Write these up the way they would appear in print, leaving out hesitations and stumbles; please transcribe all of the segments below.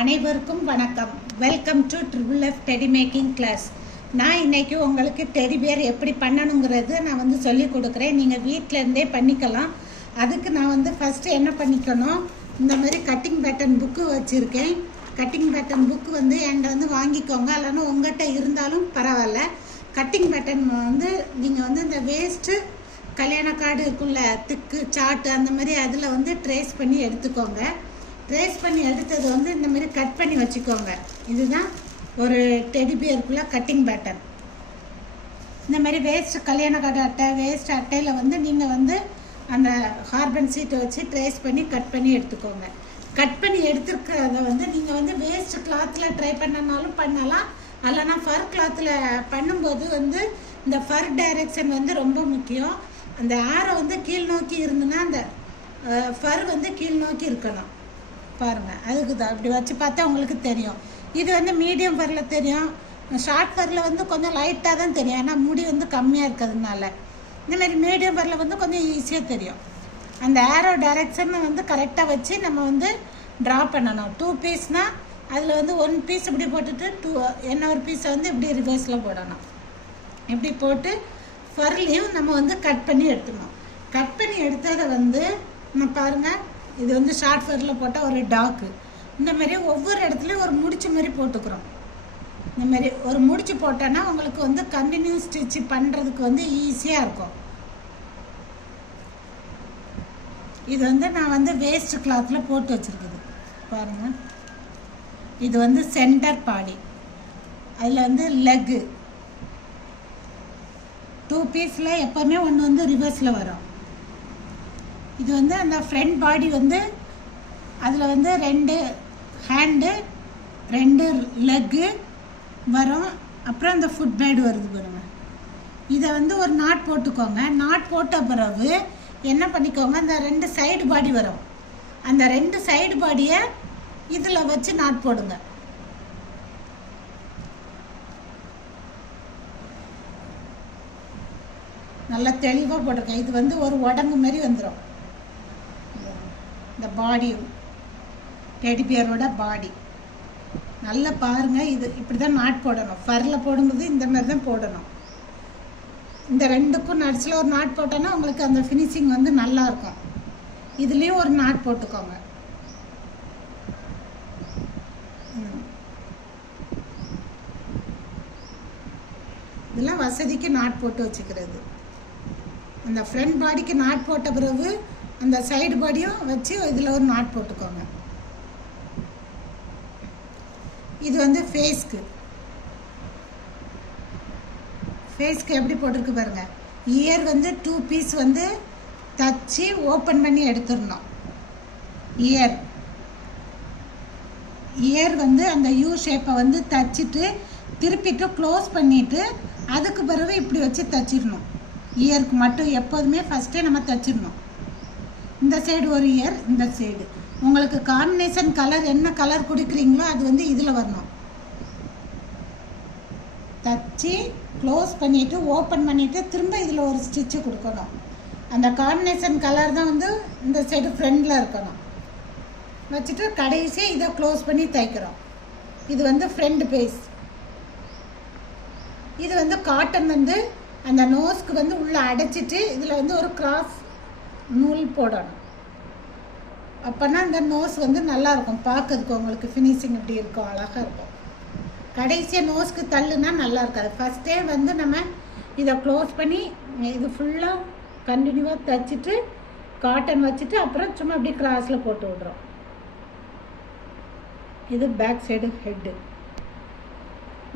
அனைவருக்கும் வணக்கம். Welcome to triple F teddy making class. நான் இன்றைக்கி உங்களுக்கு டெடி பேர் எப்படி பண்ணணுங்கிறது நான் சொல்லி கொடுக்குறேன். நீங்கள் வீட்டில் இருந்தே பண்ணிக்கலாம். அதுக்கு நான் ஃபஸ்ட்டு என்ன பண்ணிக்கணும், இந்த மாதிரி கட்டிங் பேட்டர்ன் புக்கு வச்சுருக்கேன். கட்டிங் பேட்டர்ன் புக்கு என்கிட்ட வாங்கிக்கோங்க. இல்லைன்னா உங்கள்கிட்ட இருந்தாலும் பரவாயில்ல. கட்டிங் பேட்டர்ன் நீங்கள் இந்த வேஸ்ட்டு கல்யாண கார்டு இருக்குள்ள திக்கு சாட்டு அந்த மாதிரி அதில் ட்ரேஸ் பண்ணி எடுத்துக்கோங்க. ட்ரேஸ் பண்ணி எடுத்தது இந்த மாதிரி கட் பண்ணி வச்சுக்கோங்க. இதுதான் ஒரு டெடி பியருக்குள்ள கட்டிங் பேட்டர்ன். இந்த மாதிரி வேஸ்ட் கல்யாண கார்டு அட்டை, வேஸ்ட் அட்டையில் நீங்கள் அந்த கார்பன் சீட்டை வச்சு ட்ரேஸ் பண்ணி கட் பண்ணி எடுத்துக்கோங்க. கட் பண்ணி எடுத்துருக்கிறத நீங்கள் வேஸ்ட் கிளாத்தில் ட்ரை பண்ணனாலும் பண்ணலாம். இல்லைனா ஃபர் கிளாத்தில் பண்ணும்போது இந்த ஃபர் டைரெக்ஷன் ரொம்ப முக்கியம். அந்த ஆரோ கீழ் நோக்கி இருந்துன்னா அந்த ஃபர் கீழ் நோக்கி இருக்கணும். பாருங்கள், அதுக்கு தான் இப்படி வச்சு பார்த்தா உங்களுக்கு தெரியும். இது மீடியம் ஃபரில் தெரியும். ஷார்ட் ஃபரில் கொஞ்சம் லைட்டாக தான் தெரியும். ஏன்னா முடி கம்மியாக இருக்கிறதுனால. இந்தமாரி மீடியம் ஃபரில் கொஞ்சம் ஈஸியாக தெரியும். அந்த ஆரோ டைரெக்ஷன் கரெக்டாக வச்சு நம்ம ட்ரா பண்ணணும். 2 பீஸ்னால் அதில் 1 பீஸ் இப்படி போட்டுட்டு இன்னொரு பீஸை இப்படி ரிவர்ஸில் போடணும். இப்படி போட்டு ஃபர்லையும் நம்ம கட் பண்ணி எடுத்துடணும். கட் பண்ணி எடுத்ததை நம்ம பாருங்கள், இது ஷார்ட் ஃபரில் போட்டால் ஒரு டாக்கு. இந்த மாதிரி ஒவ்வொரு இடத்துலையும் ஒரு முடிச்சு மாதிரி போட்டுக்கிறோம். இந்த மாதிரி ஒரு முடிச்சு போட்டோன்னா உங்களுக்கு கண்டினியூ ஸ்டிச் பண்ணுறதுக்கு ஈஸியாக இருக்கும். இது நான் வேஸ்ட் கிளாத்தில் போட்டு வச்சுருக்குது பாருங்கள். இது சென்டர் பாடி, அதில் லெக்கு 2 பீஸில் எப்போவுமே ஒன்று ரிவர்ஸில் வரும். இது அந்த ஃப்ரண்ட் பாடி அதில் 2 ஹேண்டு 2 லெக்கு வரும். அப்புறம் அந்த ஃபுட் பேட் வருது பாருங்க. இதை ஒரு நாட் போட்டுக்கோங்க. நாட் போட்ட பிறகு என்ன பண்ணிக்கோங்க, அந்த 2 சைடு பாடி வரும். அந்த 2 சைடு பாடியை இதில் வச்சு நாட் போடுங்க. நல்லா தெளிவாக போட்டிருக்கேன். இது ஒரு உடம்பு மாதிரி வந்துடும். இந்த பாடி டெடி பியரோட பாடி நல்லா பாருங்கள். இது இப்படி தான் நாட் போடணும். ஃபரில் போடும்போது இந்த மாதிரி தான் போடணும். இந்த 2க்கும் நட்ஸில் ஒரு நாட் போட்டோன்னா உங்களுக்கு அந்த ஃபினிஷிங் நல்லாயிருக்கும். இதுலேயும் ஒரு நாட் போட்டுக்கோங்க. இதெல்லாம் வசதிக்கு நாட் போட்டு வச்சுக்கிறது. அந்த ஃப்ரண்ட் பாடிக்கு நாட் போட்ட பிறகு அந்த சைடு பாடியும் வச்சு இதில் ஒரு நாட் போட்டுக்கோங்க. இது ஃபேஸ்க்கு எப்படி போட்டிருக்கு பாருங்கள். இயர் 2 பீஸ் தச்சு ஓப்பன் பண்ணி எடுத்துடணும். இயர் அந்த யூ ஷேப்பை தச்சுட்டு திருப்பிட்டு க்ளோஸ் பண்ணிவிட்டு அதுக்கு பிறகு இப்படி வச்சு தச்சிடணும். இயருக்கு மட்டும் எப்போதுமே ஃபஸ்ட்டே நம்ம தச்சிடணும். இந்த சைடு ஒரு இயர், இந்த சைடு உங்களுக்கு காம்பினேஷன் கலர் என்ன கலர் கொடுக்குறீங்களோ அது இதில் வரணும். தச்சு க்ளோஸ் பண்ணிவிட்டு ஓப்பன் பண்ணிவிட்டு திரும்ப இதில் ஒரு ஸ்டிச்சு கொடுக்கணும். அந்த காம்பினேஷன் கலர் தான் இந்த சைடு ஃப்ரண்டில் இருக்கணும். வச்சுட்டு கடைசியாக இதை க்ளோஸ் பண்ணி தைக்கிறோம். இது ஃப்ரண்ட் பேஸ். இது காட்டன் அந்த நோஸ்க்கு உள்ளே அடைச்சிட்டு இதில் ஒரு கிராஸ் நூல் போடணும். அப்போனா அந்த நோஸ் நல்லாயிருக்கும் பார்க்கறதுக்கு. உங்களுக்கு ஃபினிஷிங் இப்படி இருக்கும், அழகாக இருக்கும். கடைசியாக நோஸ்க்கு தள்ளுனா நல்லா இருக்காது. ஃபஸ்ட்டே நம்ம இதை க்ளோஸ் பண்ணி இது ஃபுல்லாக கண்டினியூவாக தைச்சிட்டு காட்டன் வச்சுட்டு அப்புறம் சும்மா அப்படி கிராஸில் போட்டு விட்றோம். இது பேக் சைடு ஹெட்டு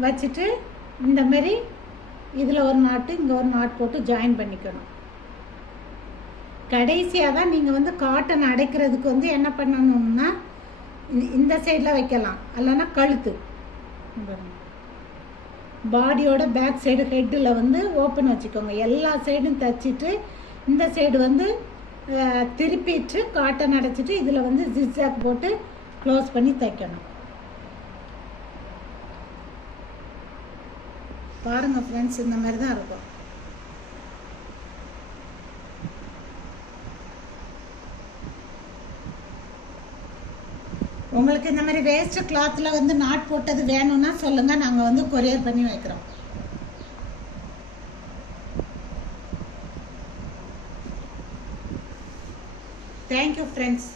வச்சுட்டு இந்த மாதிரி இதில் ஒரு நாட்டு இங்கே ஒரு நாட் போட்டு ஜாயின் பண்ணிக்கணும். கடைசியாக தான் நீங்கள் காட்டன் அடைக்கிறதுக்கு என்ன பண்ணணும்னா இந்த சைடில் வைக்கலாம். இல்லைன்னா கழுத்து பாடியோட பேக் சைடு ஹெட்டில் ஓப்பன் வச்சுக்கோங்க. எல்லா சைடும் தைச்சிட்டு இந்த சைடு திருப்பிட்டு காட்டன் அடைச்சிட்டு இதில் ஜிக்ஸாக் போட்டு க்ளோஸ் பண்ணி தைக்கணும். பாருங்கள் ஃப்ரெண்ட்ஸ், இந்த மாதிரி தான் இருக்கும். உங்களுக்கு இந்த மாதிரி வேஸ்ட் கிளாத்தில் வந்து நாட் போட்டது வேணும்னா சொல்லுங்கள், நாங்கள் வந்து கொரியர் பண்ணி வைக்கிறோம். Thank you friends.